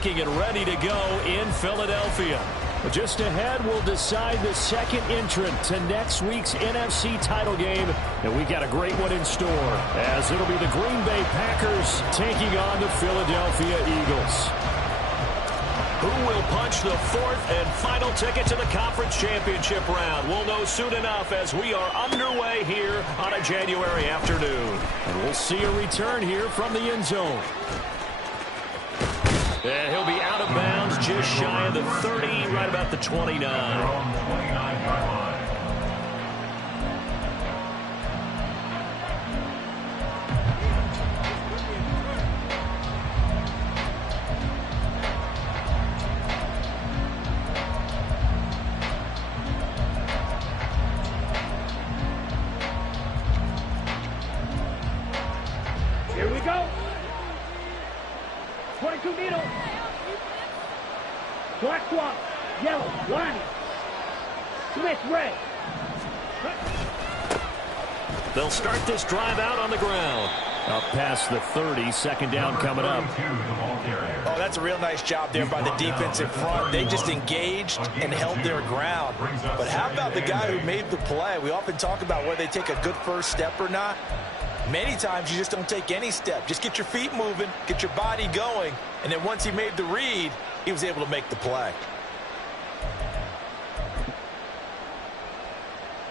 tracking and ready to go in Philadelphia. Just ahead, we'll decide the second entrant to next week's NFC title game. And we got a great one in store, as it'll be the Green Bay Packers taking on the Philadelphia Eagles. Who will punch the fourth and final ticket to the conference championship round? We'll know soon enough as we are underway here on a January afternoon. And we'll see a return here from the end zone. And he'll be out of bounds just shy of the 30, right about the 29. Here we go. 22 needle. Black swap. Yellow. Lining. Smith red. They'll start this drive out on the ground. Up past the 30, second down coming up. Oh, that's a real nice job there by the defensive front. They just engaged and held their ground. But how about the guy who made the play? We often talk about whether they take a good first step or not. Many times you just don't take any step. Just get your feet moving, get your body going, and then once he made the read, he was able to make the play.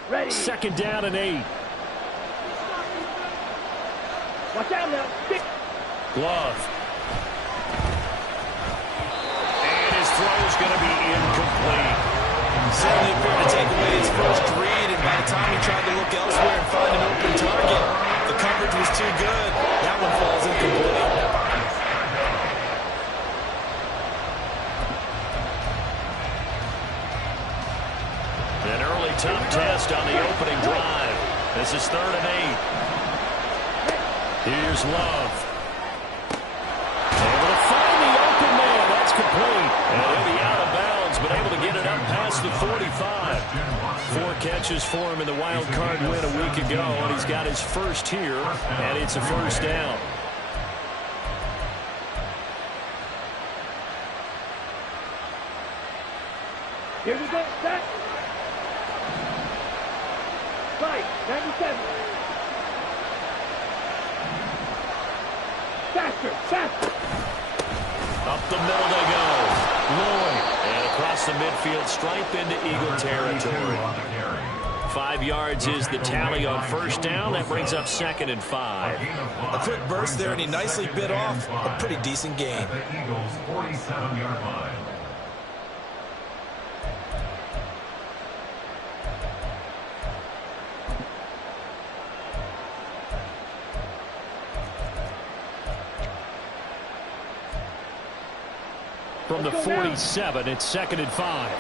Ready. Second down and 8. Watch out now. Love. And his throw's going to be incomplete. Certainly appeared to take away his first read, and by the time he tried to look elsewhere and find an open target, the coverage was too good. That one falls incomplete. An early tough test on the opening drive. This is 3rd and 8. Here's Love. Able to find the open man. That's complete. And he'll be out of bounds, but able to get it up past the 45. 4 catches for him in the wild card win a week ago, and he's got his first here, and it's a first down. Here we go. Set. Right. 97. Faster. Faster. Up the middle they go. Lloyd. And across the midfield stripe into Eagle territory. 5 yards is the tally on first down. That brings up 2nd and 5. A quick burst there, and he nicely bit off a pretty decent gain. The Eagles' 47-yard line. From the 47, it's 2nd and 5.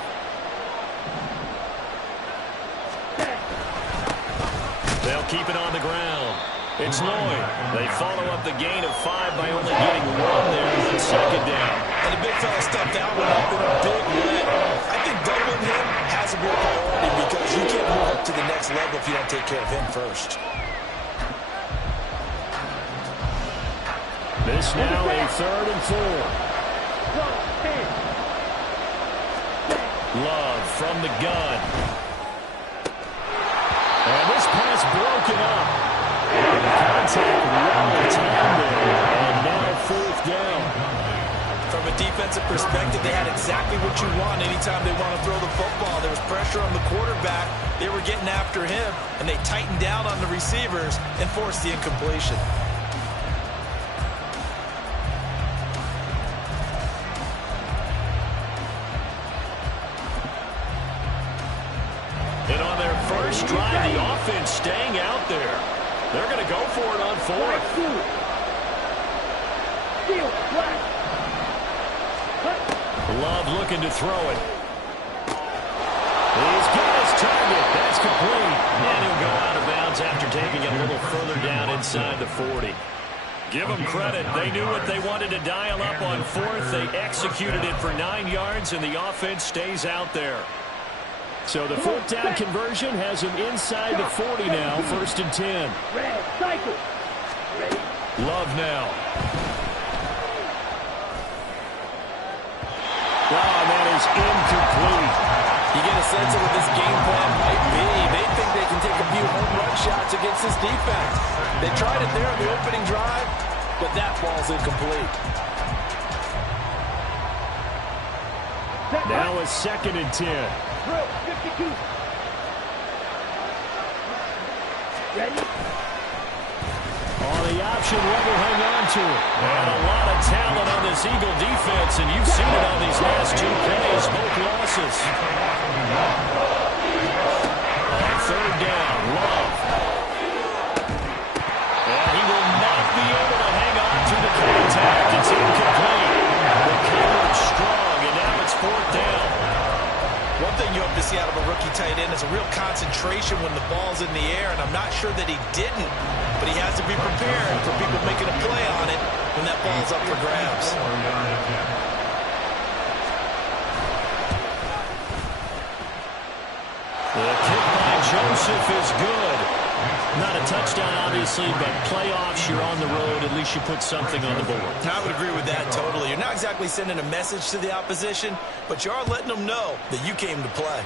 They'll keep it on the ground. It's Lloyd. They follow up the gain of 5 by only getting 1 there on 2nd down. And the big fella stuffed that one up in a big way. I think doubling him has to be a priority because you can't move up to the next level if you don't take care of him first. This now a 3rd and 4. Love from the gun. And this pass broken up. And the contact well timed there. And now 4th down. From a defensive perspective, they had exactly what you want anytime they want to throw the football. There was pressure on the quarterback. They were getting after him, and they tightened down on the receivers and forced the incompletion. And on their first drive, the offense staying out there. They're going to go for it on 4th. Love looking to throw it. He's got his target. That's complete. And he'll go out of bounds after taking it a little further down inside the 40. Give them credit. They knew what they wanted to dial up on 4th. They executed it for 9 yards, and the offense stays out there. So the 4th down conversion has him inside the 40 now, 1st and 10. Love now. and that is incomplete. You get a sense of what this game plan might be. They think they can take a few home run shots against this defense. They tried it there on the opening drive, but that ball's incomplete. Now a 2nd and 10. Drill, 52. Ready? On the option, Weber hang on to it. And a lot of talent on this Eagle defense, and you've seen it on these last 2 plays, both losses. On 3rd down, Love. And he will not be able to hang on to the contact. It's incomplete. The coverage strong, and now it's 4th down. One thing you hope to see out of a rookie tight end is a real concentration when the ball's in the air, and I'm not sure that he didn't, but he has to be prepared for people making a play on it when that ball's up for grabs. The kick by Joseph is good. Not a touchdown, obviously, but playoffs, you're on the road. At least you put something on the board. I would agree with that totally. You're not exactly sending a message to the opposition, but you are letting them know that you came to play.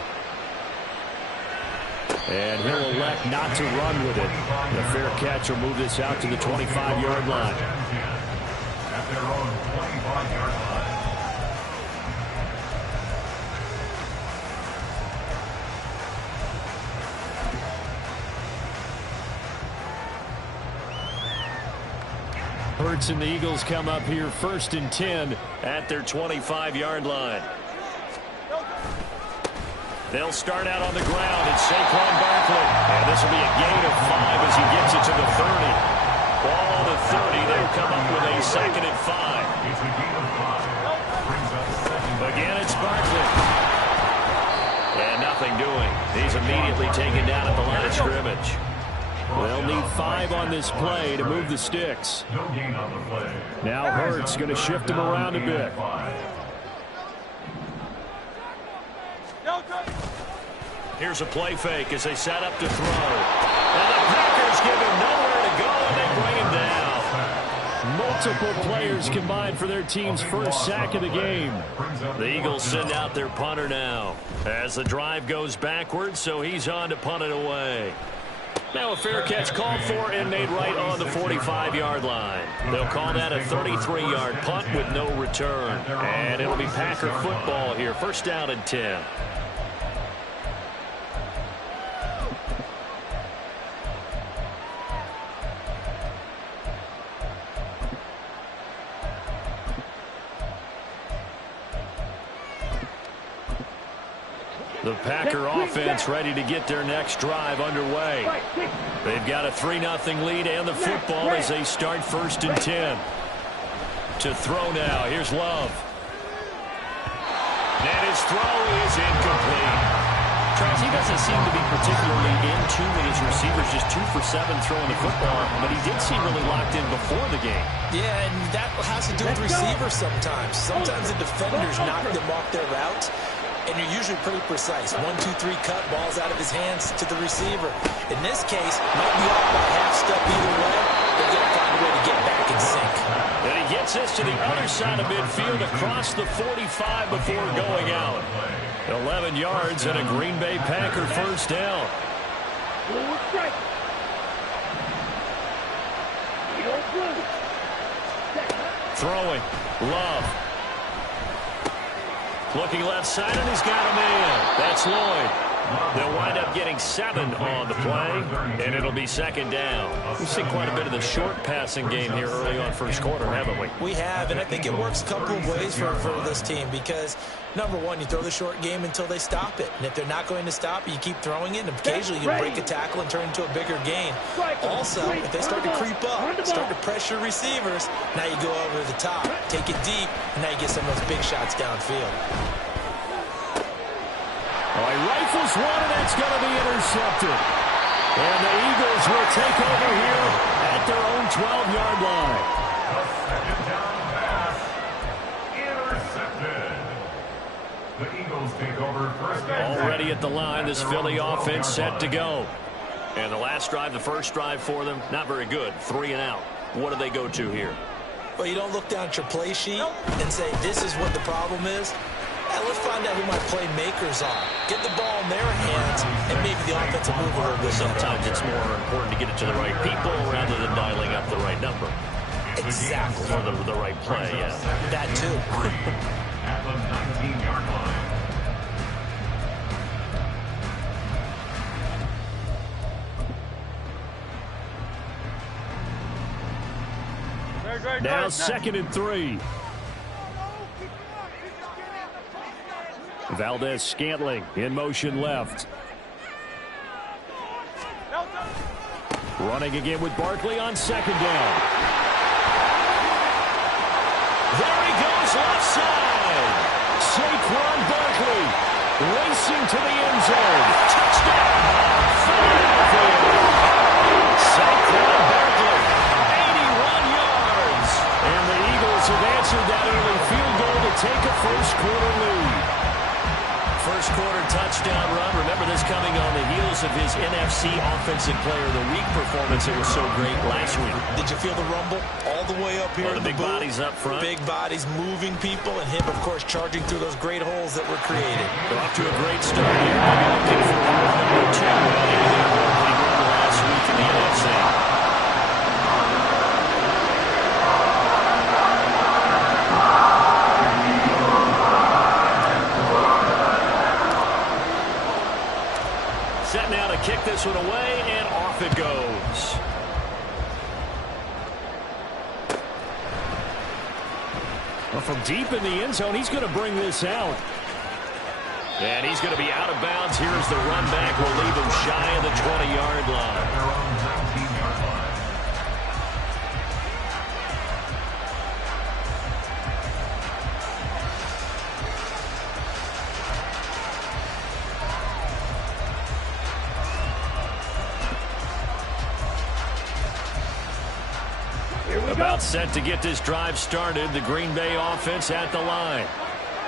And he'll elect not to run with it. The fair catch will move this out to the 25-yard line. At their own 25-yard line. Hurts and the Eagles come up here 1st and 10 at their 25-yard line. They'll start out on the ground. It's Saquon Barkley. And this will be a gain of 5 as he gets it to the 30. Ball on the 30. They'll come up with a 2nd and 5. It's a gain of 5. Brings up 2nd. Again, it's Barkley. And nothing doing. He's immediately taken down at the line of scrimmage. They'll need 5 on this play to move the sticks. No gain on the play. Now Hurts going to shift him around a bit. Here's a play fake as they set up to throw. And the Packers give him nowhere to go, and they bring him down. Multiple players combined for their team's first sack of the game. The Eagles send out their punter now as the drive goes backwards, so he's on to punt it away. Now a fair catch called for and made right on the 45-yard line. They'll call that a 33-yard punt with no return. And it'll be Packer football here. 1st down and 10. The Packer offense ready to get their next drive underway. They've got a 3-0 lead and the football as they start 1st and 10. To throw now. Here's Love. And his throw is incomplete. Charles, he doesn't seem to be particularly in tune with his receivers, just 2 for 7 throwing the football, but he did seem really locked in before the game. Yeah, and that has to do with receivers sometimes. Sometimes the defenders knock them off their routes, and you're usually pretty precise. 1, 2, 3 cut, balls out of his hands to the receiver. In this case, might be off by half step either way. They're going to find a way to get back in sync. And he gets this to the other side of midfield across the 45 before going out. 11 yards and a Green Bay Packer 1st down. Throwing. Love. Looking left side, and he's got a man. That's Lloyd. They'll wind up getting 7 on the play, and it'll be 2nd down. We've seen quite a bit of the short passing game here early on 1st quarter, haven't we? We have, and I think it works a couple of ways for this team because, number one, you throw the short game until they stop it. And if they're not going to stop it, you keep throwing it, and occasionally you break a tackle and turn into a bigger gain. Also, if they start to creep up, start to pressure receivers, now you go over the top, take it deep, and now you get some of those big shots downfield. All right, rifles one, and that's going to be intercepted. And the Eagles will take over here at their own 12-yard line. A 2nd down pass. Intercepted. The Eagles take over 1st down. Already at the line, this Philly offense set to go. And the last drive, the first drive for them, not very good. 3 and out. What do they go to here? Well, you don't look down at your play sheet and say, this is what the problem is. And let's find out who my playmakers are. Get the ball in their hands, and maybe the offense will move a little bit. Sometimes it's more important to get it to the right people rather than dialing up the right number. Exactly. Or the right play, yeah. That too. At the 19-yard line. Now 2nd and 3. Valdez-Scantling in motion left. Running again with Barkley on 2nd down. There he goes left side. Saquon Barkley racing to the end zone. Touchdown! Philadelphia. Saquon Barkley, 81 yards. And the Eagles have answered that early field goal to take a first-quarter lead. First-quarter touchdown run. Remember this coming on the heels of his NFC Offensive Player of the Week performance. It was so great last week. Did you feel the rumble all the way up here? The big bodies up front. Big bodies moving people, and him, of course, charging through those great holes that were created. They're off to a great start here. Maybe looking for number 2. Maybe they were pretty good last week in the NFC. Set now to kick this one away, and off it goes. Well, from deep in the end zone, he's going to bring this out. And he's going to be out of bounds. Here's the run back. We'll leave him shy of the 20-yard line. At their own 19-yard line. About set to get this drive started. The Green Bay offense at the line.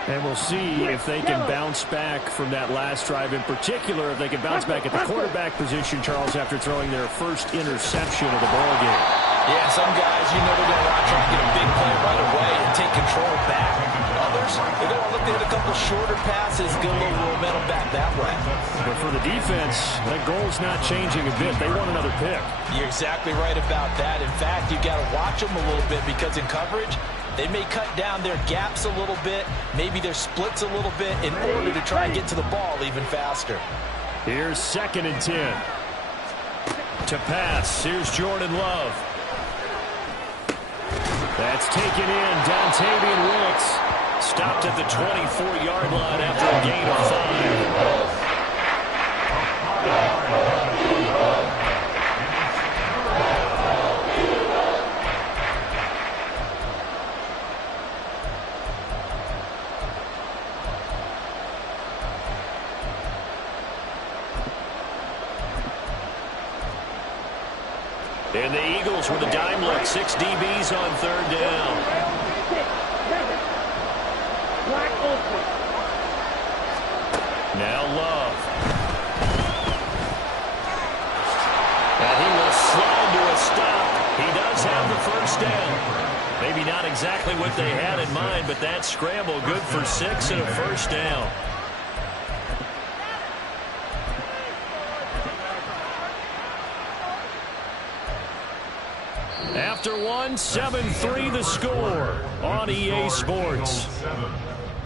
And we'll see if they can bounce back from that last drive. In particular, if they can bounce back at the quarterback position, Charles, after throwing their first interception of the ballgame. Yeah, some guys, you know they're going to want to try and get a big play right away and take control back. Others, they're going to look to hit a couple shorter passes, get a little momentum back that way. But for the defense, that goal's not changing a bit. They want another pick. You're exactly right about that. In fact, you've got to watch them a little bit because in coverage, they may cut down their gaps a little bit, maybe their splits a little bit in order to try and get to the ball even faster. Here's 2nd and 10. To pass, here's Jordan Love. That's taken in. Dontavian Wilkes stopped at the 24-yard line after a gain of 5. And the Eagles with a dime look. 6 DBs on 3rd down. Now Love. And he will slide to a stop. He does have the first down. Maybe not exactly what they had in mind, but that scramble good for 6 and a first down. After one, 7-3 the score on EA Sports.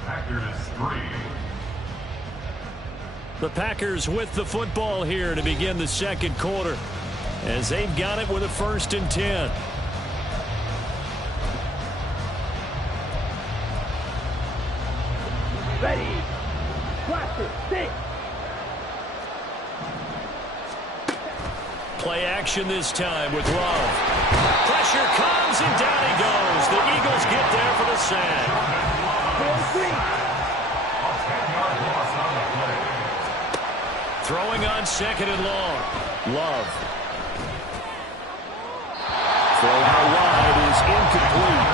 Packers 3. The Packers with the football here to begin the 2nd quarter as they've got it with a 1st and 10. Ready. Cluster. 6. Play action this time with Love. Pressure comes and down he goes. The Eagles get there for the sack. 4-3. Throwing on 2nd and long. Love. Throw out wide is incomplete.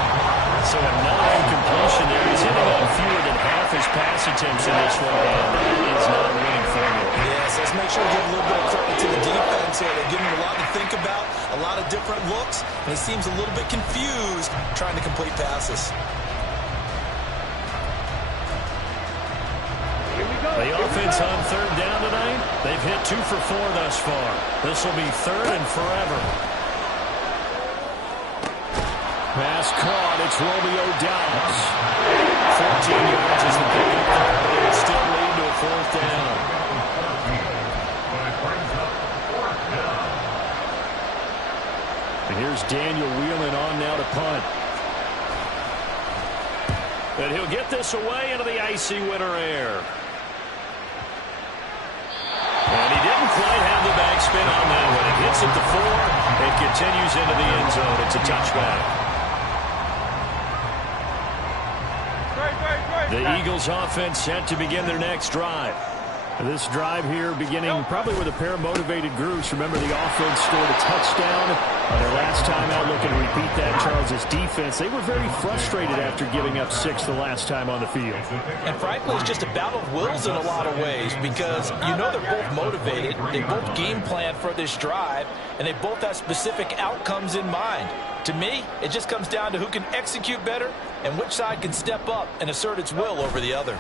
So another incompletion there. He's hitting on fewer than half his pass attempts in this one, and that is not a winning formula. Yes, let's make sure we give a little bit of credit to the defense here. They're giving him a lot to think about, a lot of different looks, and he seems a little bit confused trying to complete passes. offense on third down tonight? They've hit 2 for 4 thus far. This will be third and forever. Pass caught. It's Romeo Doubs. 14 yards is the pickup there, but it'll still lead to a fourth down. And here's Daniel Whelan on now to punt. And he'll get this away into the icy winter air. And he didn't quite have the backspin on that one. It hits at the 4. It continues into the end zone. It's a touchback. The Eagles offense set to begin their next drive. This drive here beginning probably with a pair of motivated groups. Remember, the offense scored a touchdown their last time out. Looking to repeat that, Charles' defense. They were very frustrated after giving up 6 the last time on the field. And frankly, it's just a battle of wills in a lot of ways because you know they're both motivated. They both game plan for this drive, and they both have specific outcomes in mind. To me, it just comes down to who can execute better and which side can step up and assert its will over the other.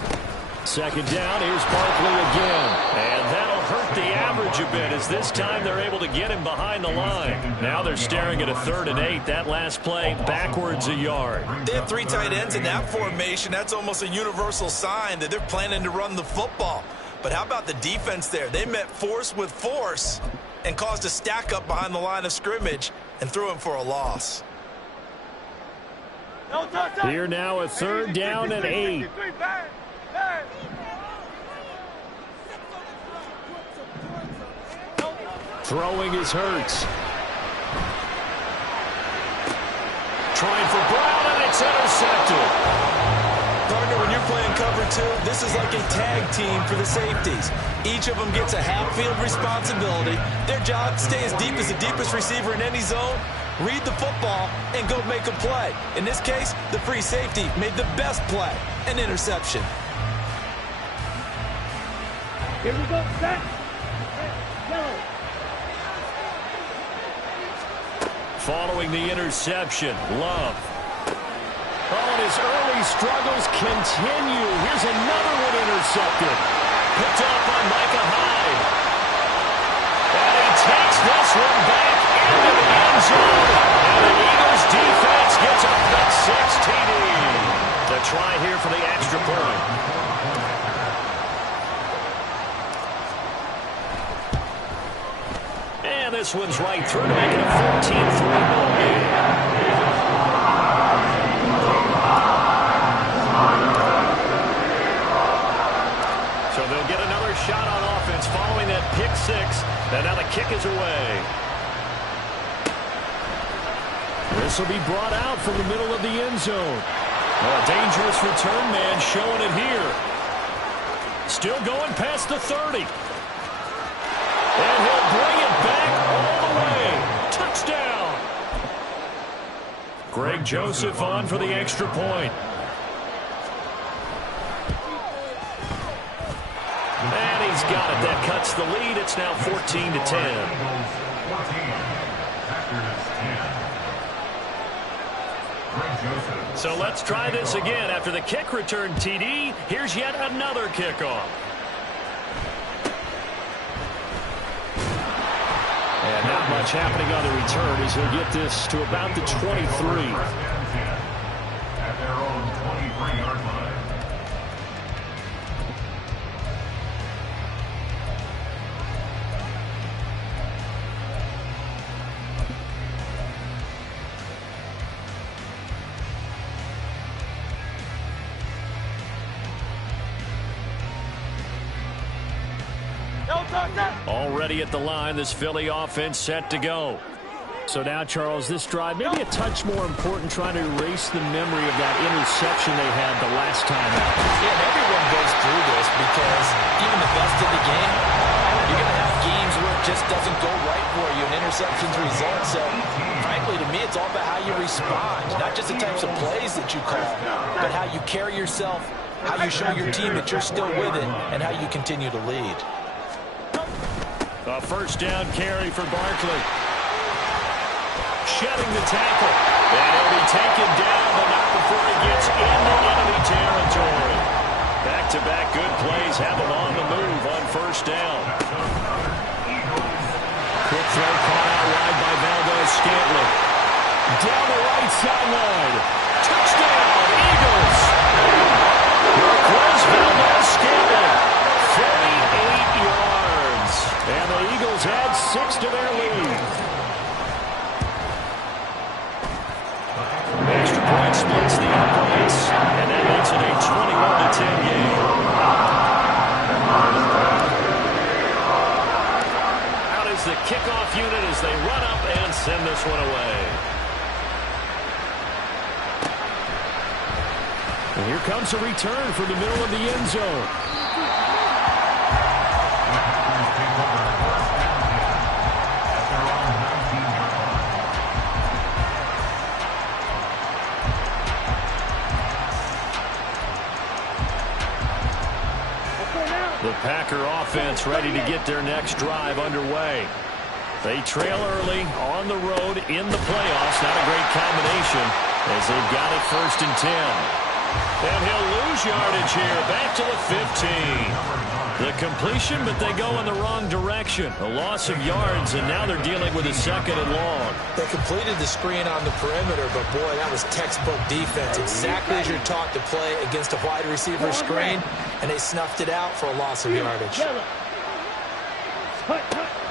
Second down, here's Barkley again. And that'll hurt the average a bit as this time they're able to get him behind the line. Now they're staring at a 3rd and 8. That last play backwards a yard. They have 3 tight ends in that formation. That's almost a universal sign that they're planning to run the football. But how about the defense there? They met force with force and caused a stack up behind the line of scrimmage and threw him for a loss. Here now a 3rd down and 8. Throwing is Hurts. Trying for Brown, and it's intercepted. Partner, when you're playing cover 2, this is like a tag team for the safeties. Each of them gets a half-field responsibility. Their job, stay as deep as the deepest receiver in any zone, read the football, and go make a play. In this case, the free safety made the best play, an interception. Here we go, set. Yellow. Following the interception, Love. Oh, and his early struggles continue. Here's another one intercepted. Picked up by Micah Hyde. And he takes this one back into the end zone. And the Eagles defense gets a pick 6 TD. The try here for the extra point. And this one's right through to make it a 14-3 ball game. So they'll get another shot on offense following that pick 6. And now the kick is away. This will be brought out from the middle of the end zone. A dangerous return man showing it here. Still going past the 30. And he'll bring it back all the way. Touchdown. Greg Joseph on for the extra point. And he's got it. That cuts the lead. It's now 14-10. So let's try this again. After the kick return TD, here's yet another kickoff. And not much happening on the return as he'll get this to about the 23. At their own 23-yard line. Already at the line, this Philly offense set to go. So now, Charles, this drive maybe a touch more important, trying to erase the memory of that interception they had the last time out. Yeah, and everyone goes through this because even the best of the game, you're going to have games where it just doesn't go right for you, and interceptions result. So, frankly, to me, it's all about how you respond, not just the types of plays that you call, but how you carry yourself, how you show your team that you're still with it, and how you continue to lead. A first down carry for Barkley. Shedding the tackle. And he'll be taken down, but not before he gets into enemy territory. Back to Back-to-back good plays have them on the move on first down. Quick throw caught out wide by Valdes-Scantling. Down the right sideline. Touchdown, Eagles. Marquez Valdes-Scantling. 38 yards. And the Eagles add 6 to their lead. Extra point splits the uprights. And that makes it a 21-10 game. Out is the kickoff unit as they run up and send this one away. And here comes a return from the middle of the end zone. The Packer offense ready to get their next drive underway. They trail early on the road in the playoffs. Not a great combination as they've got it 1st and 10. And he'll lose yardage here. Back to the 15. The completion, but they go in the wrong direction. A loss of yards, and now they're dealing with a 2nd and long. They completed the screen on the perimeter, but boy, that was textbook defense. Exactly as you're taught to play against a wide receiver screen, and they snuffed it out for a loss of yardage.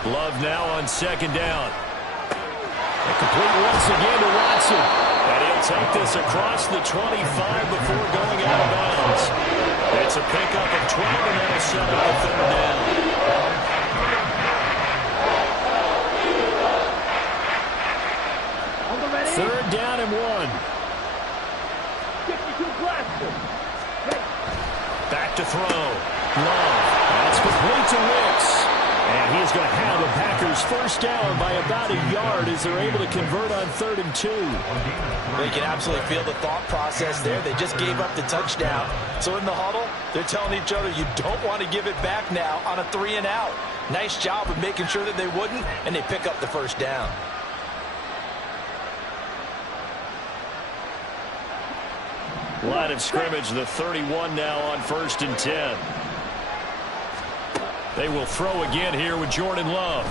Love now on 2nd down. And complete once again to Watson. And he'll take this across the 25 before going out of bounds. It's a pickup of 12, and that'll set up a 3rd down. Third down and 1. Back to throw. Love. That's complete to Wicks. And he's going to have the Packers 1st down by about a yard as they're able to convert on 3rd and 2. They can absolutely feel the thought process there. They just gave up the touchdown. So in the huddle, they're telling each other, you don't want to give it back now on a 3 and out. Nice job of making sure that they wouldn't, and they pick up the 1st down. Line of scrimmage, the 31 now on 1st and 10. They will throw again here with Jordan Love.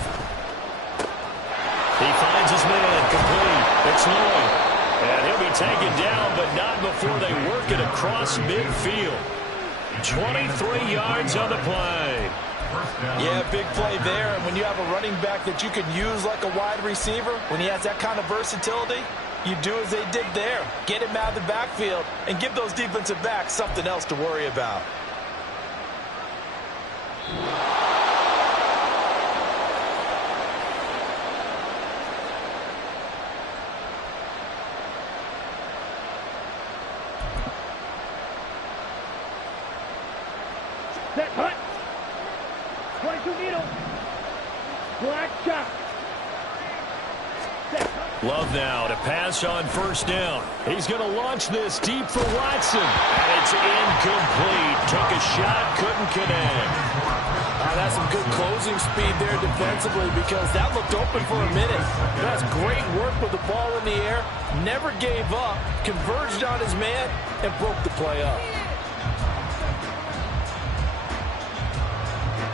He finds his man, complete. It's Lloyd. And he'll be taken down, but not before they work it across midfield. 23 yards on the play. Yeah, big play there. And when you have a running back that you can use like a wide receiver, when he has that kind of versatility, you do as they did there. Get him out of the backfield and give those defensive backs something else to worry about. Set, hut. 22 needle. Black shot. Set, hut. Love now to pass on 1st down. He's going to launch this deep for Watson. And it's incomplete. Took a shot, couldn't connect. That's some good closing speed there defensively because that looked open for a minute. That's great work with the ball in the air. Never gave up, converged on his man, and broke the play up.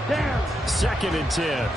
Down. 2nd and 10.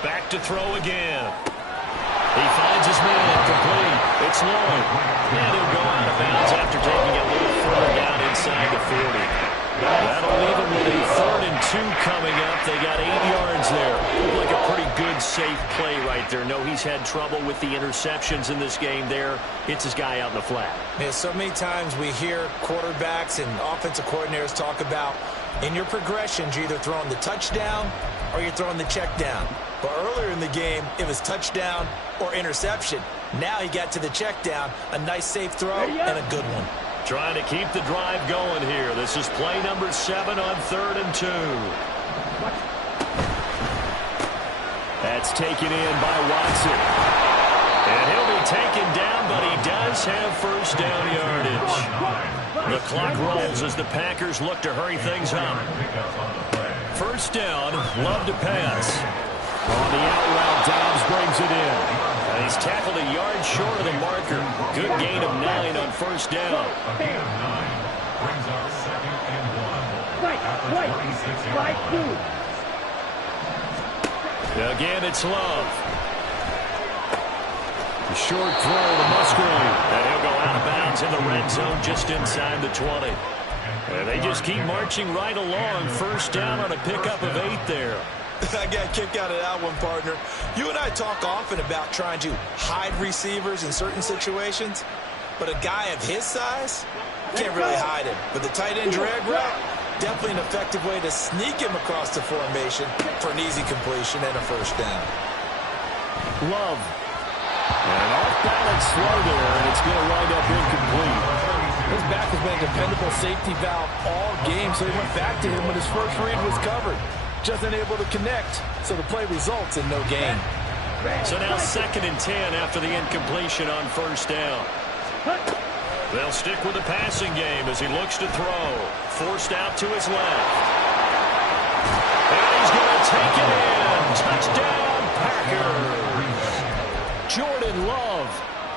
Back to throw again. He finds his man, complete. It's Lloyd. And he'll go out of bounds after taking a little further down inside the 40. That'll leave him with a 3rd and 2 coming up. They got 8 yards there. Looked like a pretty good, safe play right there. No, he's had trouble with the interceptions in this game there. Hits his guy out in the flat. Man, so many times we hear quarterbacks and offensive coordinators talk about in your progressions, you're either throwing the touchdown or you're throwing the check down. But earlier in the game, it was touchdown or interception. Now he got to the check down, a nice safe throw and a good one. Trying to keep the drive going here. This is play number 7 on 3rd and 2. That's taken in by Watson. And he'll be taken down, but he does have 1st down yardage. The clock rolls as the Packers look to hurry things up. 1st down, Love to pass. On the out route, Dobbs brings it in. He's tackled a yard short of the marker. Good gain of 9 on first down. A gain of 9 brings up 2nd and 1. Right, right. 5-2. Again, it's Love. The short throw to Musgrave. And he'll go out of bounds in the red zone just inside the 20. And they just keep marching right along. First down on a pickup of 8 there. I got a kick out of that one, partner. You and I talk often about trying to hide receivers in certain situations, but a guy of his size can't really hide him. But the tight end drag route, definitely an effective way to sneak him across the formation for an easy completion and a first down. Love. And off-balance throw there, and it's going to wind up incomplete. His back has been a dependable safety valve all game, so he went back to him when his first read was covered. Just unable to connect, so the play results in no gain. So now 2nd and 10 after the incompletion on first down. They'll stick with the passing game as he looks to throw. Forced out to his left. And he's going to take it in. Touchdown, Packers. Jordan Love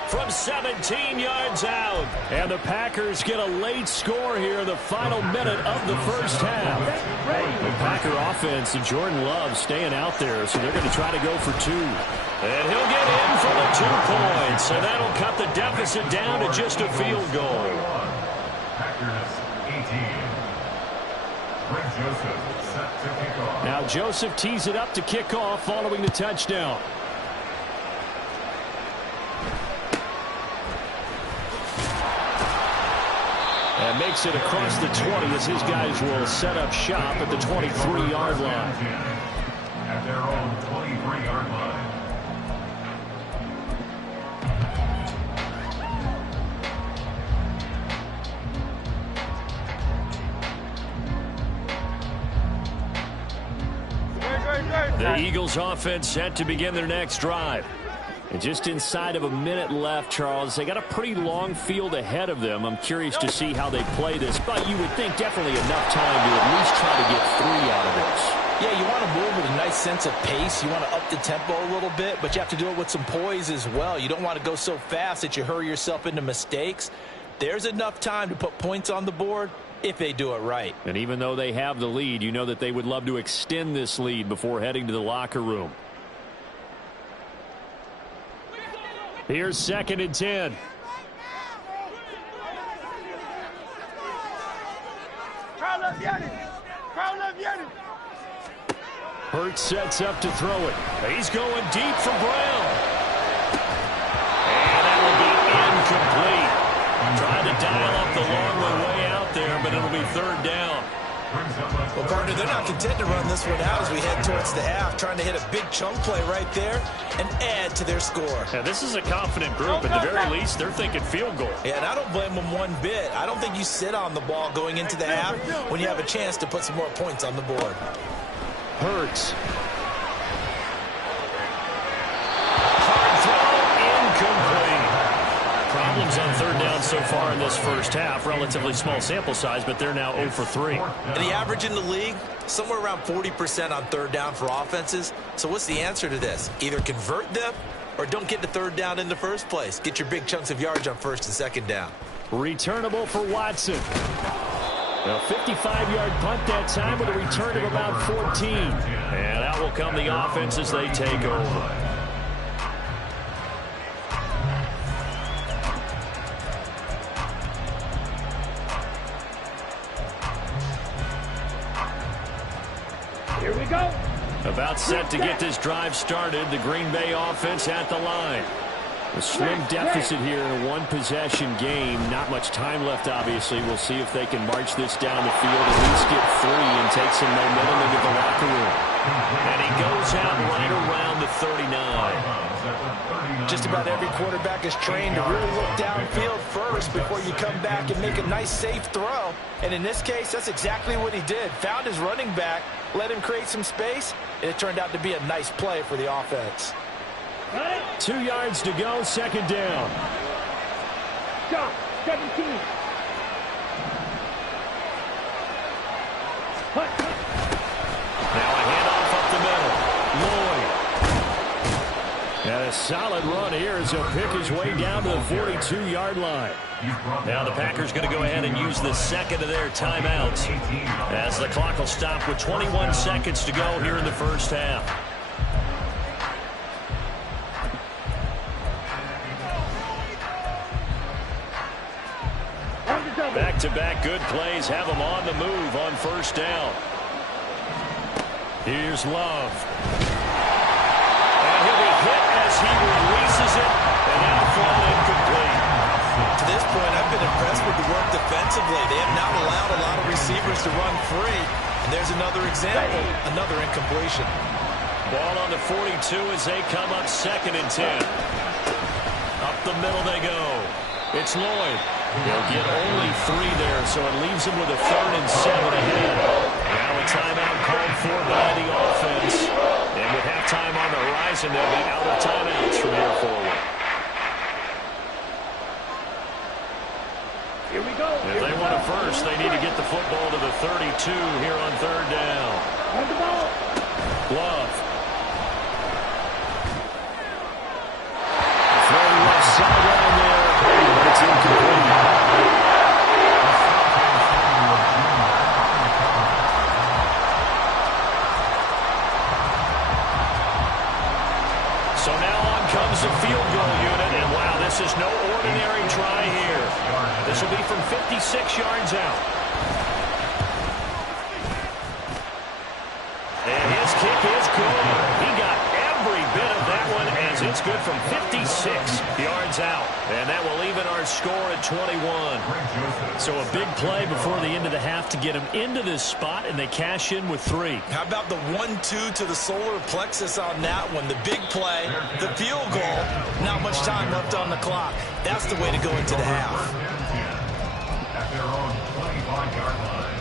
from 17 yards out. And the Packers get a late score here in the final minute of the first half. The Packer offense and Jordan Love staying out there, so they're going to try to go for 2. And he'll get in for the 2 points, and that'll cut the deficit down to just a field goal. Packers 18. Greg Joseph set to kick off. Now Joseph tees it up to kick off following the touchdown. And makes it across the 20 as his guys will set up shop at the 23-yard line. At their own 23-yard line. The Eagles offense set to begin their next drive. And just inside of a minute left, Charles, they got a pretty long field ahead of them. I'm curious to see how they play this, but you would think definitely enough time to at least try to get 3 out of this. Yeah, you want to move with a nice sense of pace. You want to up the tempo a little bit, but you have to do it with some poise as well. You don't want to go so fast that you hurry yourself into mistakes. There's enough time to put points on the board if they do it right. And even though they have the lead, you know that they would love to extend this lead before heading to the locker room. Here's 2nd and 10. Hurts sets up to throw it. He's going deep for Brown. And that will be incomplete. Trying to dial up the long one way out there, but it'll be 3rd down. Well, partner, they're not content to run this one out as we head towards the half, trying to hit a big chunk play right there and add to their score. Yeah, this is a confident group. At the very least, they're thinking field goal. Yeah, and I don't blame them one bit. I don't think you sit on the ball going into the half when you have a chance to put some more points on the board. Hurts. Hard throw, incomplete. Problems on 3rd down so far in this first half. Relatively small sample size, but they're now 0 for 3. And the average in the league, somewhere around 40% on 3rd down for offenses. So what's the answer to this? Either convert them or don't get to 3rd down in the first place. Get your big chunks of yards on 1st and 2nd down. Returnable for Watson. A 55-yard punt that time with a return of about 14. And out will come the offense as they take over. Here we go. About set to get this drive started. The Green Bay offense at the line. A slim deficit here in a 1-possession game. Not much time left, obviously. We'll see if they can march this down the field, at least get 3 and take some momentum into the locker room. And he goes out right around the 39. Just about every quarterback is trained to really look downfield first before you come back and make a nice, safe throw. And in this case, that's exactly what he did. Found his running back, let him create some space, and it turned out to be a nice play for the offense. 2 yards to go, 2nd down. Stop. 17. Now a handoff up the middle. Lloyd. And a solid run here as he'll pick his way down to the 42-yard line. Now the Packers going to go ahead and use the second of their timeouts as the clock will stop with 21 seconds to go here in the first half. Back-to-back good plays have them on the move on first down. Here's Love. And he'll be hit as he releases it, and now thrown incomplete. To this point, I've been impressed with the work defensively. They have not allowed a lot of receivers to run free. And there's another example, another incompletion. Ball on the 42 as they come up 2nd and 10. Up the middle they go. It's Lloyd. He'll get only 3 there, so it leaves him with a 3rd and 7 ahead. Now a timeout called for by the offense. And with halftime on the horizon, they'll be out of timeouts from here forward. Here we go. If they want a first, they need to get the football to the 32 here on 3rd down. On the ball. Love. Throw left sideline there. It's incomplete. So now on comes the field goal unit, and wow, this is no ordinary try here. This will be from 56 yards out. And his kick is good. He got every bit of that one as it's good from 56 yards out. And that will even our score at 21. So a big play before the end of the half to get him into this spot, and they cash in with 3. How about the 1-2 to the solar plexus on that one? The big play, the field goal, not much time left on the clock. That's the way to go into the half. At their own 25-yard line.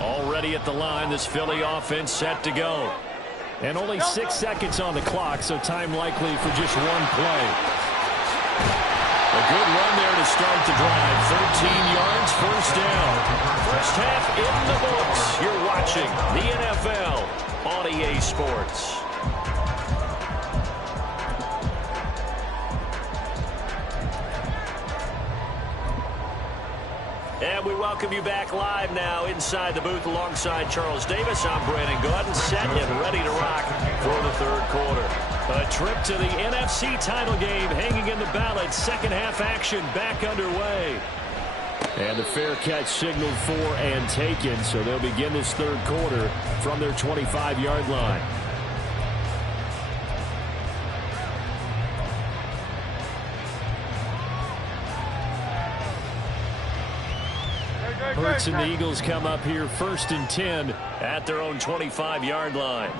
Already at the line, this Philly offense set to go. And only 6 seconds on the clock, so time likely for just one play. A good run there to start the drive. 13 yards, first down. First half in the books. You're watching the NFL on EA Sports. And we welcome you back live now inside the booth alongside Charles Davis. I'm Brandon Gaudin, set and ready to rock for the 3rd quarter. A trip to the NFC title game hanging in the balance. Second half action back underway. And the fair catch signaled for and taken, so they'll begin this 3rd quarter from their 25-yard line. Hurts and the Eagles come up here 1st and 10 at their own 25-yard line.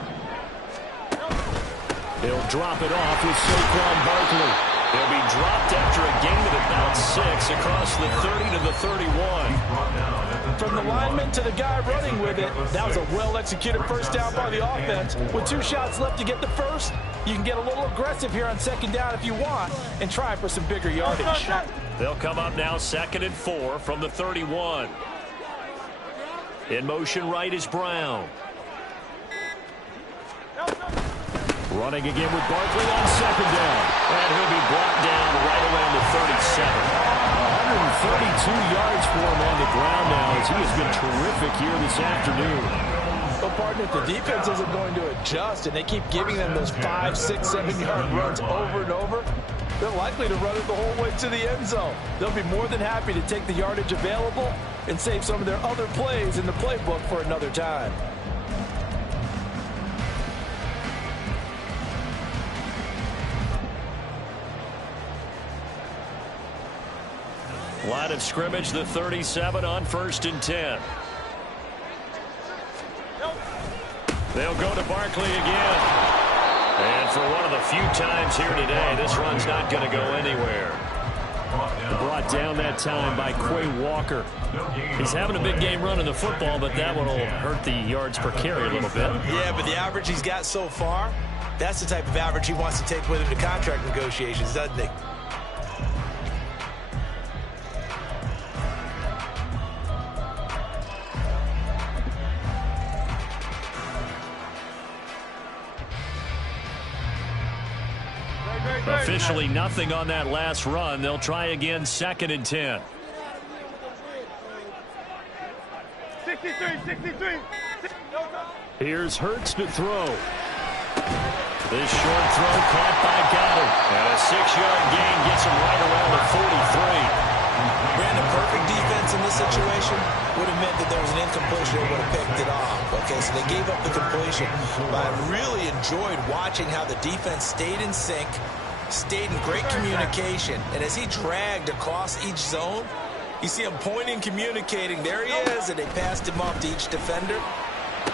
They'll drop it off with Saquon Barkley. They'll be dropped after a gain of about 6 across the 30 to the 31. From the lineman to the guy running with it, that was a well-executed first down by the offense. With 2 shots left to get the first, you can get a little aggressive here on 2nd down if you want and try for some bigger yardage. They'll come up now 2nd and 4 from the 31. In motion right is Brown. Running again with Barkley on 2nd down. And he'll be brought down right around the 37. 132 yards for him on the ground now as he has been terrific here this afternoon. Well, partner, if the defense isn't going to adjust and they keep giving them those 5, 6, 7-yard runs over and over, they're likely to run it the whole way to the end zone. They'll be more than happy to take the yardage available and save some of their other plays in the playbook for another time. Line of scrimmage, the 37 on 1st and 10. They'll go to Barkley again. And for one of the few times here today, this run's not going to go anywhere. Brought down that time by Quay Walker. He's having a big game running the football, but that one will hurt the yards per carry a little bit. Yeah, but the average he's got so far, that's the type of average he wants to take with him to contract negotiations, doesn't he? Officially nothing on that last run. They'll try again, 2nd and 10. 63. Here's Hurts to throw. This short throw caught by Goddard. And a 6-yard gain gets him right around the 43. Brandon, perfect defense in this situation would have meant that there was an incompletion. They would have picked it off. Okay, so they gave up the completion. But I really enjoyed watching how the defense stayed in sync, stayed in great communication. And as he dragged across each zone, you see him pointing, communicating. There he is, and they passed him off to each defender.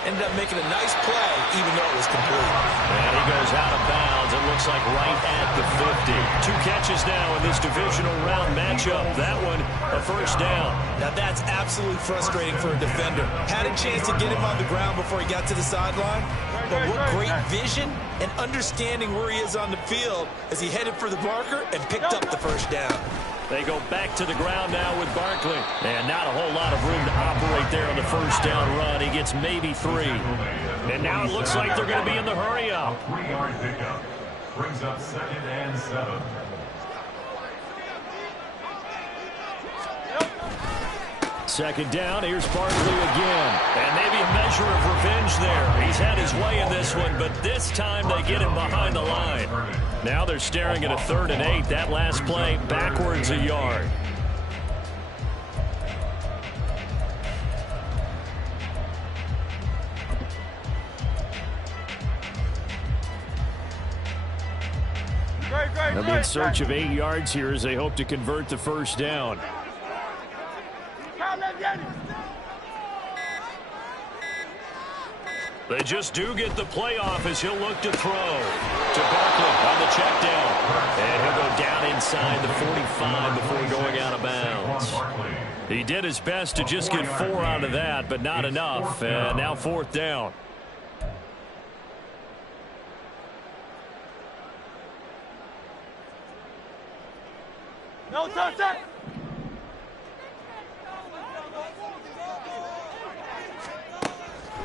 Ended up making a nice play, even though it was complete. And he goes out of bounds. It looks like right at the 50. 2 catches now in this divisional round matchup. That one, a first down. Now that's absolutely frustrating for a defender. Had a chance to get him on the ground before he got to the sideline. But what great vision and understanding where he is on the field as he headed for the marker and picked up the first down. They go back to the ground now with Barkley. And not a whole lot of room to operate there on the first down run. He gets maybe 3. And now it looks like they're going to be in the hurry up. 3-yard pickup brings up 2nd and 7. Second down, here's Barkley again. And maybe a measure of revenge there. He's had his way in this one, but this time they get him behind the line. Now they're staring at a 3rd and 8. That last play, backwards a yard. They'll be in search of 8 yards here as they hope to convert the first down. They just do get the playoff as he'll look to throw to Barkley on the check down. And he'll go down inside the 45 before going out of bounds. He did his best to just get 4 out of that, but not enough. And now 4th down. No touchdown.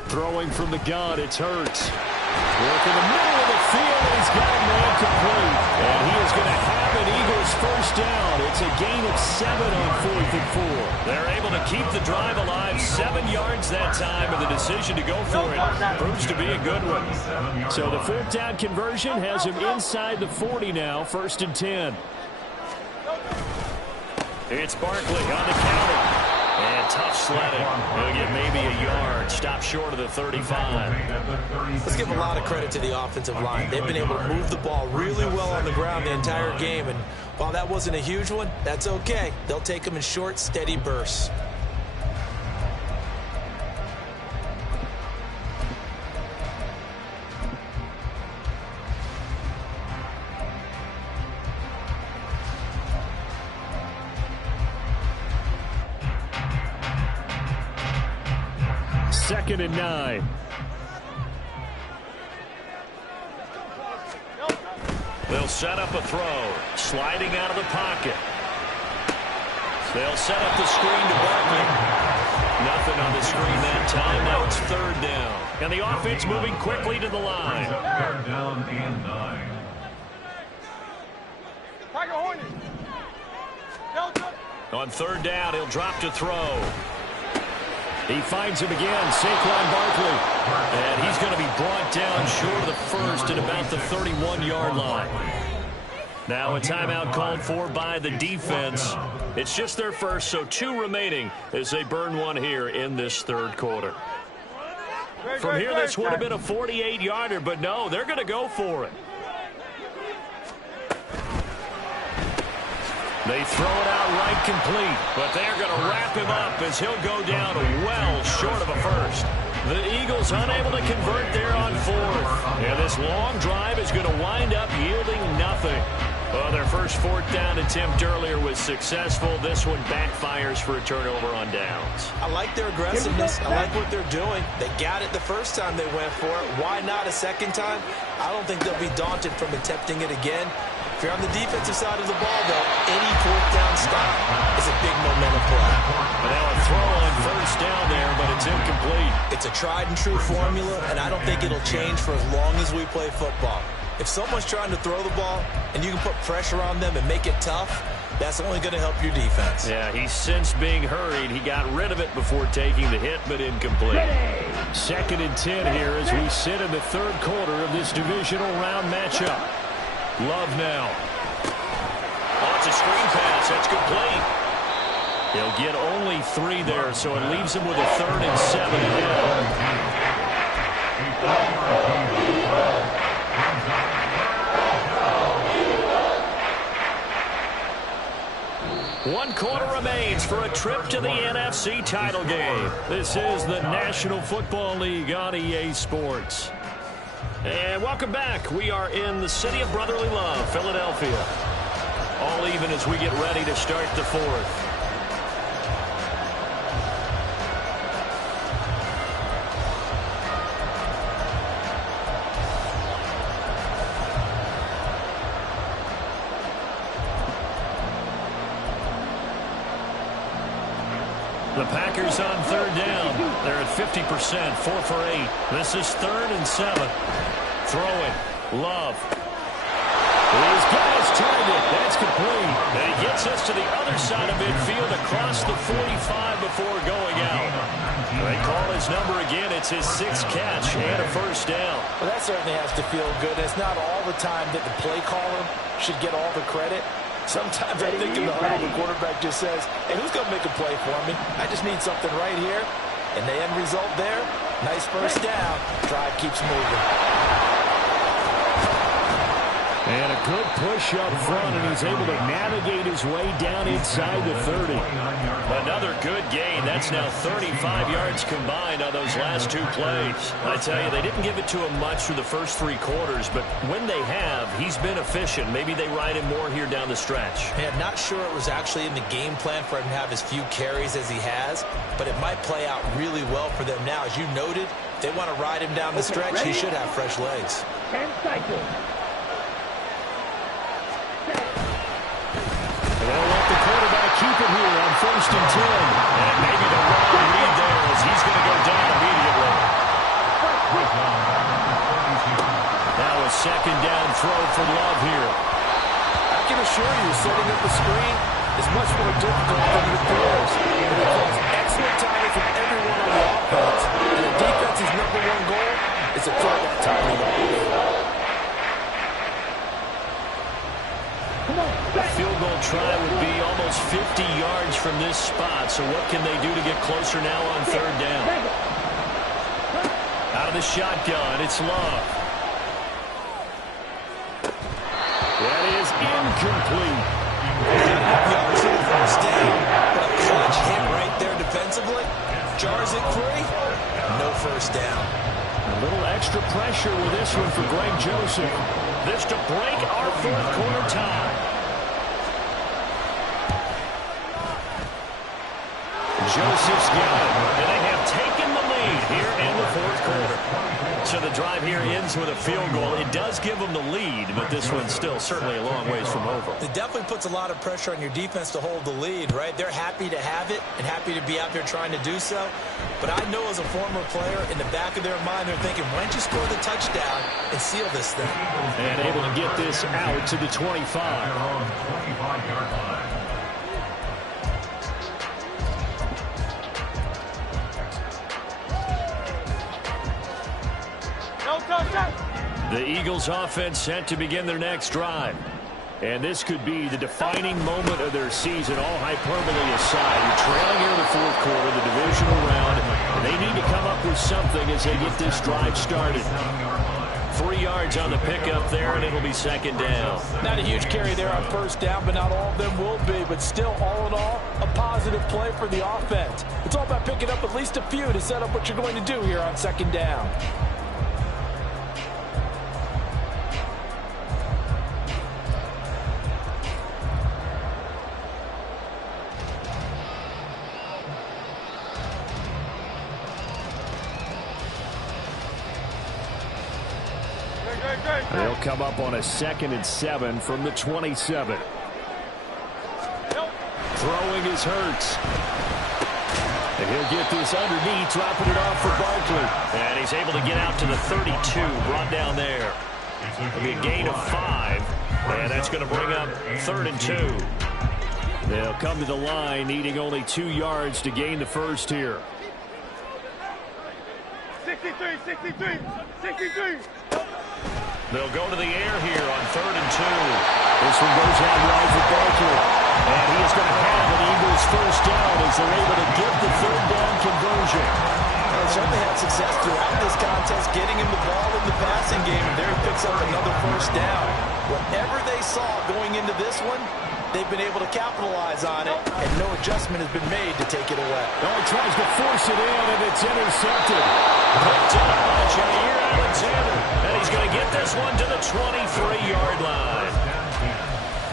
Throwing from the gun, it's Hurts. Work in the middle of the field, and he's got a man complete. And he is going to have an Eagles first down. It's a gain of 7 on 4th and 4. They're able to keep the drive alive, 7 yards that time, and the decision to go for it proves to be a good one. So the 4th down conversion has him inside the 40 now, 1st and 10. It's Barkley on the counter. And tough sledding. He'll get maybe a yard. Stop short of the 35. Let's give a lot of credit to the offensive line. They've been able to move the ball really well on the ground the entire game. And while that wasn't a huge one, that's okay. They'll take them in short, steady bursts. Second and 9. They'll set up a throw. Sliding out of the pocket. They'll set up the screen to Barkley. Nothing on the screen that time. Now it's 3rd down. And the offense moving quickly to the line. 3rd down and 9. On 3rd down, he'll drop to throw. He finds him again, Saquon Barkley. And he's going to be brought down short of the first at about the 31-yard line. Now a timeout called for by the defense. It's just their first, so 2 remaining as they burn one here in this 3rd quarter. From here, this would have been a 48-yarder, but no, they're going to go for it. They throw it out right complete, but they're going to wrap him up as he'll go down well short of a first. The Eagles unable to convert there on 4th. And this long drive is going to wind up yielding nothing. Well, their first 4th down attempt earlier was successful. This one backfires for a turnover on downs. I like their aggressiveness. I like what they're doing. They got it the first time they went for it. Why not a second time? I don't think they'll be daunted from attempting it again. If you're on the defensive side of the ball, though, any 4th down stop is a big momentum play. But now a throw on 1st down there, but it's incomplete. It's a tried and true formula, and I don't think it'll change for as long as we play football. If someone's trying to throw the ball and you can put pressure on them and make it tough, that's only going to help your defense. Yeah, he's since being hurried. He got rid of it before taking the hit, but incomplete. 2nd and 10 here as we sit in the 3rd quarter of this divisional round matchup. Love now. Oh, it's a screen pass. That's complete. He'll get only 3 there, so it leaves him with a 3rd and 7 ahead. 1 quarter remains for a trip to the NFC title game. This is the National Football League on EA Sports. And welcome back. We are in the city of brotherly love, Philadelphia. All even as we get ready to start the 4th. The Packers on 3rd down. They're at 50%, 4 for 8. This is 3rd and 7. Throwing. Love. He's got his target. That's complete. And he gets us to the other side of midfield across the 45 before going out. They call his number again. It's his 6th catch and a 1st down. Well, that certainly has to feel good. It's not all the time that the play caller should get all the credit. Sometimes I think in the huddle, the quarterback just says, hey, who's going to make a play for me? I just need something right here. And the end result there, nice 1st down. Drive keeps moving. And a good push up front, and he's able to navigate his way down inside the 30. Another good gain. That's now 35 yards combined on those last 2 plays. I tell you, they didn't give it to him much through the first 3 quarters, but when they have, he's been efficient. Maybe they ride him more here down the stretch. Yeah, not sure it was actually in the game plan for him to have as few carries as he has, but it might play out really well for them now. As you noted, they want to ride him down the stretch. He should have fresh legs. 10 cycles. They'll let the quarterback keep it here on 1st and 10. And maybe the wrong read there as he's going to go down immediately. Now a 2nd down throw for Love here. I can assure you, setting up a screen is much more difficult than it appears. It requires excellent timing from everyone on the offense, and the defense's #1 goal is to throw that timing off. A field goal try would be almost 50 yards from this spot, so what can they do to get closer now on 3rd down? Out of the shotgun, it's Love. That is incomplete. The opportunity for a down, but a clutch hit right there defensively. Jars it free. No 1st down. A little extra pressure with this one for Greg Joseph. This to break our 4th quarter tie. Joseph's got it, and they have taken the lead here in the 4th quarter. So the drive here ends with a field goal. It does give them the lead, but this one's still certainly a long ways from over. It definitely puts a lot of pressure on your defense to hold the lead, right? They're happy to have it and happy to be out there trying to do so. But I know as a former player, in the back of their mind, they're thinking, why don't you score the touchdown and seal this thing? And able to get this out to the 25. The Eagles offense set to begin their next drive. And this could be the defining moment of their season, all hyperbole aside. You're trailing here in the 4th quarter, the divisional round, and they need to come up with something as they get this drive started. 3 yards on the pickup there, and it'll be 2nd down. Not a huge carry there on 1st down, but not all of them will be. But still, all in all, a positive play for the offense. It's all about picking up at least a few to set up what you're going to do here on 2nd down. They'll come up on a 2nd and 7 from the 27. Throwing is Hurts. And he'll get this underneath, dropping it off for Barkley. And he's able to get out to the 32, brought down there. It'll be a gain of 5, and that's going to bring up 3rd and 2. They'll come to the line needing only 2 yards to gain the first here. 63, 63, 63. They'll go to the air here on 3rd and 2. This one goes out wide for Barkley. And he is going to have an Eagles first down as they're able to get the 3rd down conversion. They certainly had success throughout this contest, getting him the ball in the passing game, and there he picks up another first down. Whatever they saw going into this one, they've been able to capitalize on it, and no adjustment has been made to take it away. Oh, he tries to force it in, and it's intercepted. Picked up by Jair Alexander, and he's going to get this one to the 23-yard line.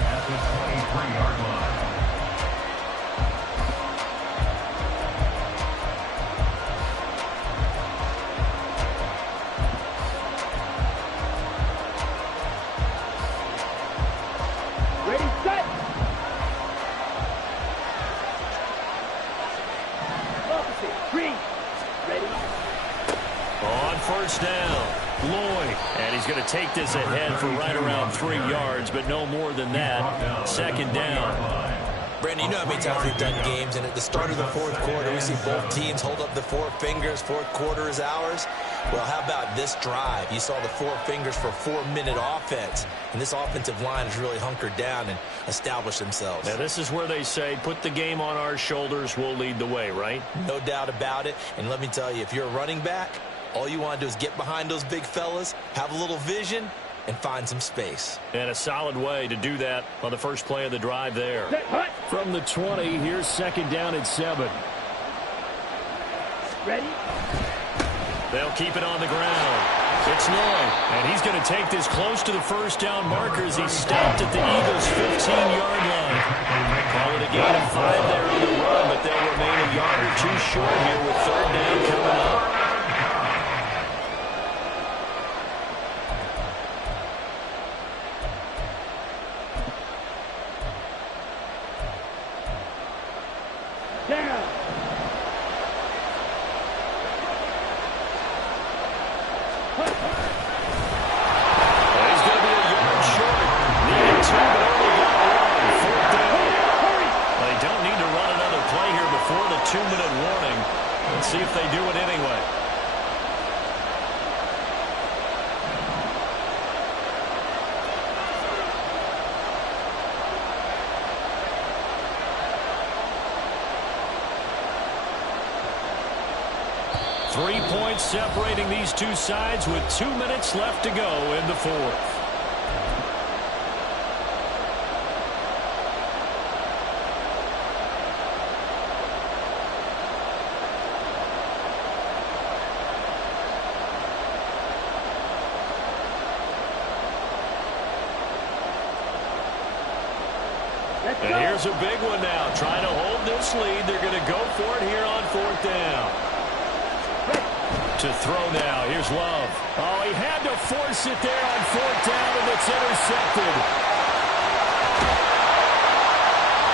At the 23-yard line. Ready, set. Opposite. Green. Ready. On first down, Lloyd. And he's going to take this ahead for right around 3 yards, but no more than that. 2nd down. Brandon, you know how many times we've done games, and at the start of the 4th quarter, we see both teams hold up the 4 fingers. 4th quarter is ours. Well, how about this drive? You saw the 4 fingers for a 4-minute offense, and this offensive line has really hunkered down and established themselves. Now, this is where they say, put the game on our shoulders, we'll lead the way, right? No doubt about it. And let me tell you, if you're a running back, all you want to do is get behind those big fellas, have a little vision, and find some space. And a solid way to do that on the first play of the drive there. Set, hut. From the 20, here's 2nd down and 7. Ready. They'll keep it on the ground. It's Lloyd, and he's going to take this close to the first down marker as he stopped at the Eagles' 15-yard line. Call it a gain of 5 there on the run, but they'll remain a yard or 2 short here with 3rd down coming up. Down. He's going to be a yard short. Needed 2, but only got 1. 4th down. They don't need to run another play here before the 2-minute warning. Let's see if they do it anyway. Three points separating these two sides with 2 minutes left to go in the 4th. And here's a big one now. Trying to hold this lead. They're going to go for it here on 4th down. To throw now. Here's Love. Oh, he had to force it there on 4th down, and it's intercepted.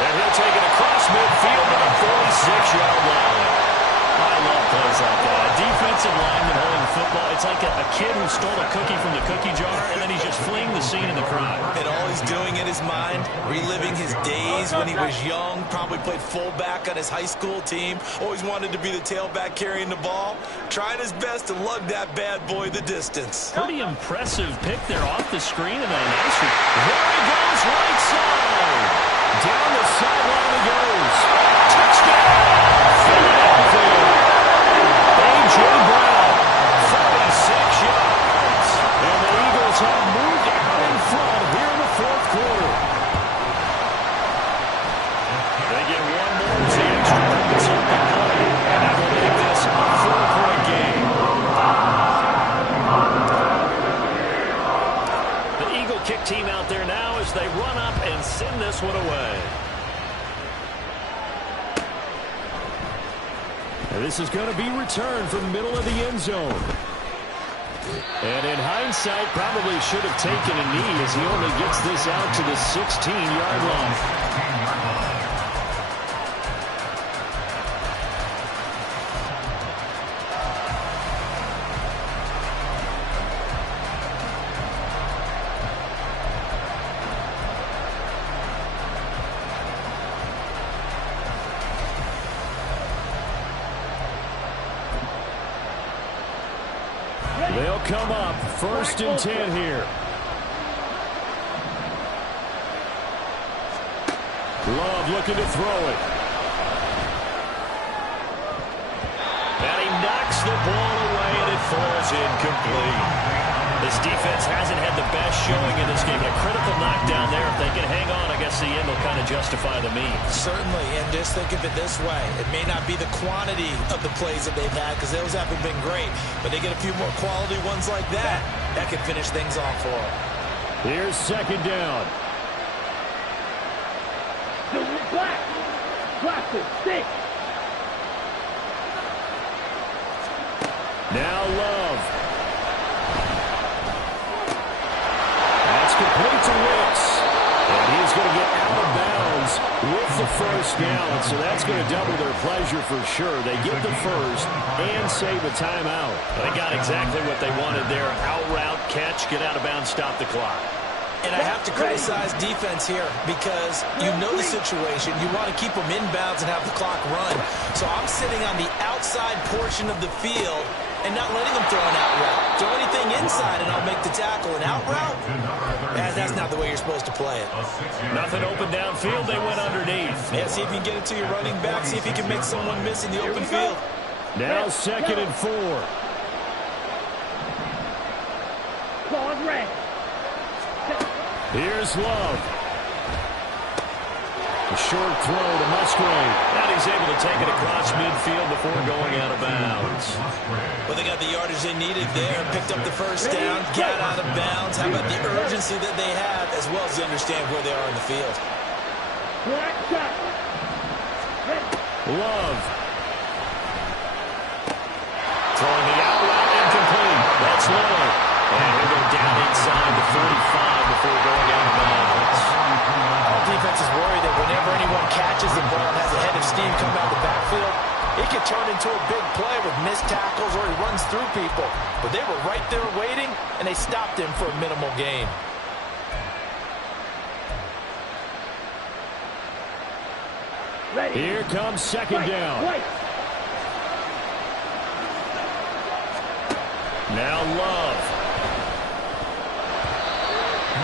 And he'll take it across midfield to the 46-yard line. I love plays like that. A defensive lineman holding the football. It's like a kid who stole a cookie from the cookie jar, and then he's just fleeing the scene in the crowd. And all he's doing in his mind, reliving his days when he was young, probably played fullback on his high school team, always wanted to be the tailback carrying the ball, trying his best to lug that bad boy the distance. Pretty impressive pick there off the screen, and then a nice one. There he goes, right side. Down the sideline he goes. Touchdown! Philadelphia. A.J. Brown, 36 yards. And the Eagles have moved out in front here in the 4th quarter. They get one more as the extra points up the play, and that will make this a 4-point game. The Eagle kick team out there now as they run up and send this one away. And this is going to be returned from the middle of the end zone. And in hindsight, probably should have taken a knee as he only gets this out to the 16-yard line. They'll come up 1st and 10 here. Love looking to throw it. And he knocks the ball away, and it falls incomplete. This defense hasn't had the best showing in this game. A critical knockdown there. If they can hang on, I guess the end will kind of justify the means. Certainly, and just think of it this way. It may not be the quantity of the plays that they've had, because those haven't been great, but they get a few more quality ones like that. That could finish things off for them. Here's 2nd down. Black. Drop it. Stick. Now Love. That's complete to Wicks. And he's going to get out of bounds with the 1st down. So that's going to double their pleasure for sure. They get the 1st and save a timeout. They got exactly what they wanted there. Out route, catch, get out of bounds, stop the clock. And I have to criticize defense here because you know the situation. You want to keep them inbounds and have the clock run. So I'm sitting on the outside portion of the field and not letting them throw an out route. Throw anything inside and I'll make the tackle. An out route? That's not the way you're supposed to play it. Nothing open downfield. They went underneath. Yeah, see if you can get it to your running back. See if you can make someone miss in the open field. Now 2nd and 4. Claws red. Here's Love. A short throw to Musgrave. And he's able to take it across midfield before going out of bounds. Well, they got the yardage they needed there. Picked up the 1st down. Got out of bounds. How about the urgency that they have, as well as they understand where they are in the field. Black shot. Love. Throwing the out route incomplete. That's low. And he'll go down inside the 45 before going out of bounds. Defense is worried that whenever anyone catches the ball and has a head of steam come out of the backfield, it could turn into a big play with missed tackles or he runs through people. But they were right there waiting, and they stopped him for a minimal gain. Ready. Here comes 2nd down. Now Love.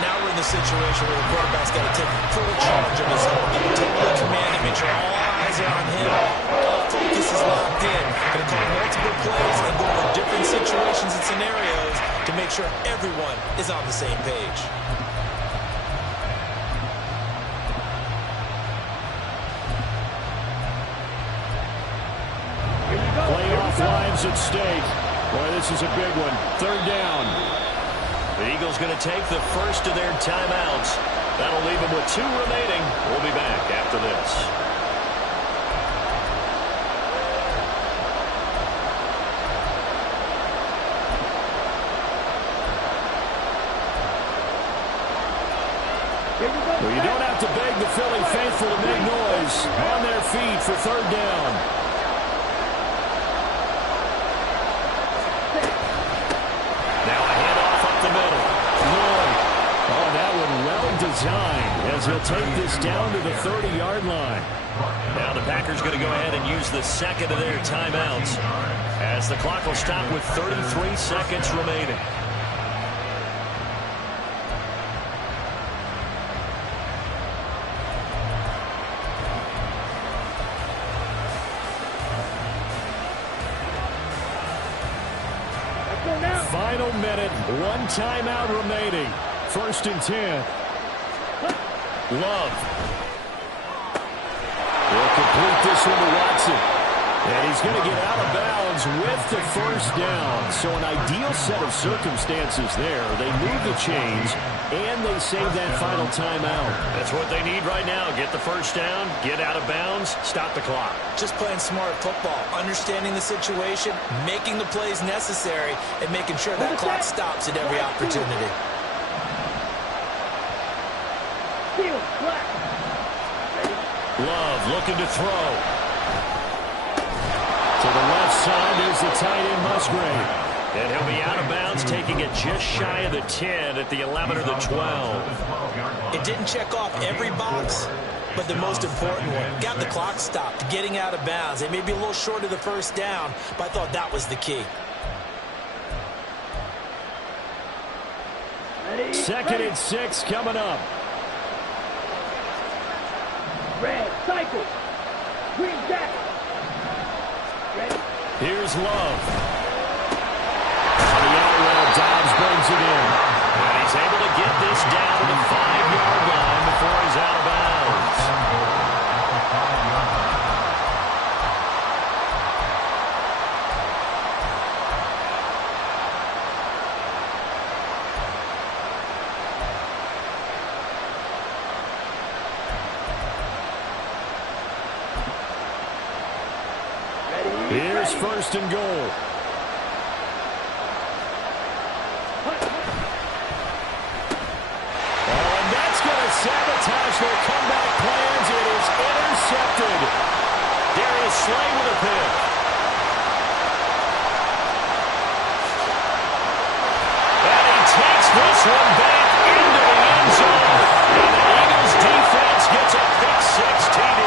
Now we're in the situation where the quarterback's got to take full charge of his own. Totally command him. Make sure all eyes are on him. All focus is locked in. Going to call multiple plays and go over different situations and scenarios to make sure everyone is on the same page. Playoff lives at stake. Boy, this is a big one. 3rd down. The Eagles going to take the 1st of their timeouts. That'll leave them with 2 remaining. We'll be back after this. Well, you don't have to beg the Philly faithful to make noise. On their feet for 3rd down. Designed as he'll take this down to the 30-yard line. Now the Packers going to go ahead and use the 2nd of their timeouts as the clock will stop with 33 seconds remaining. Final minute, 1 timeout remaining. 1st and 10. Love. They'll complete this one to Watson. And he's going to get out of bounds with the 1st down. So an ideal set of circumstances there. They move the chains, and they save that final timeout. That's what they need right now. Get the 1st down, get out of bounds, stop the clock. Just playing smart football, understanding the situation, making the plays necessary, and making sure that clock stops at every opportunity. Love looking to throw. To the left side, there's the tight end, Musgrave. And he'll be out of bounds, taking it just shy of the 10 at the 11 or the 12. It didn't check off every box, but the most important one. Got the clock stopped, getting out of bounds. They may be a little short of the 1st down, but I thought that was the key. 2nd and 6 coming up. Red, cycle. Green jacket. Ready. Here's Love. On the out route, Dobbs brings it in. And he's able to get this down to the 5-yard line before he's out of bounds. Here's 1st and goal. Oh, and that's going to sabotage their comeback plans. It is intercepted. Darius Slay with a pick. And he takes this one back into the end zone. And the Eagles defense gets a pick-6 TD.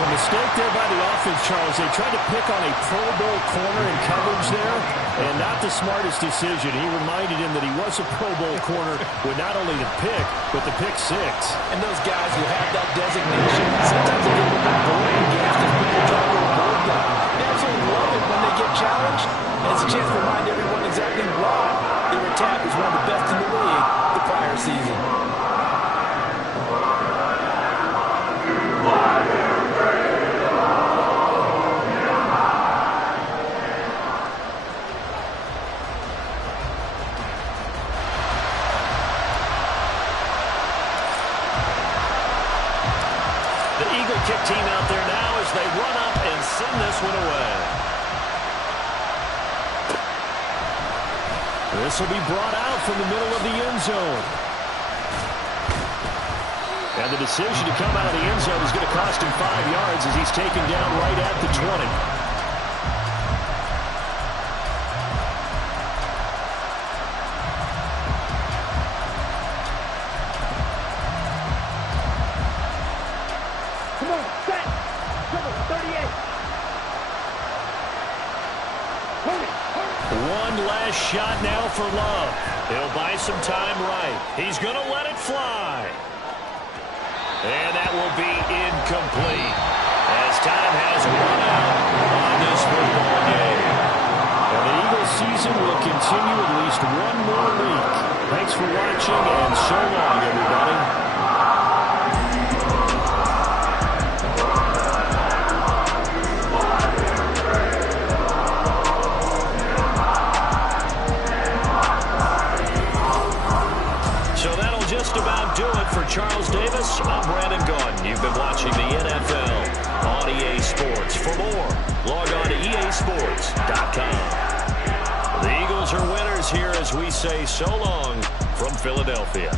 A mistake there by the offense, Charles. They tried to pick on a Pro Bowl corner in coverage there, and not the smartest decision. He reminded him that he was a Pro Bowl corner with not only the pick, but the pick-6. And those guys who have that designation, sometimes they get a little bit boring in games because people try to avoid them. They absolutely love it when they get challenged, and it's a chance to remind everyone exactly why their attack was one of the best in the league the prior season. Kick team out there now as they run up and send this one away. This will be brought out from the middle of the end zone. And the decision to come out of the end zone is going to cost him 5 yards as he's taken down right at the 20. Shot now for Love. He'll buy some time right. He's going to let it fly. And that will be incomplete as time has run out on this football game. And the Eagles season will continue at least one more week. Thanks for watching, and so long, everybody. Do it for Charles Davis. I'm Brandon Gaudin. You've been watching the NFL on EA Sports. For more, log on to easports.com. The Eagles are winners here as we say so long from Philadelphia.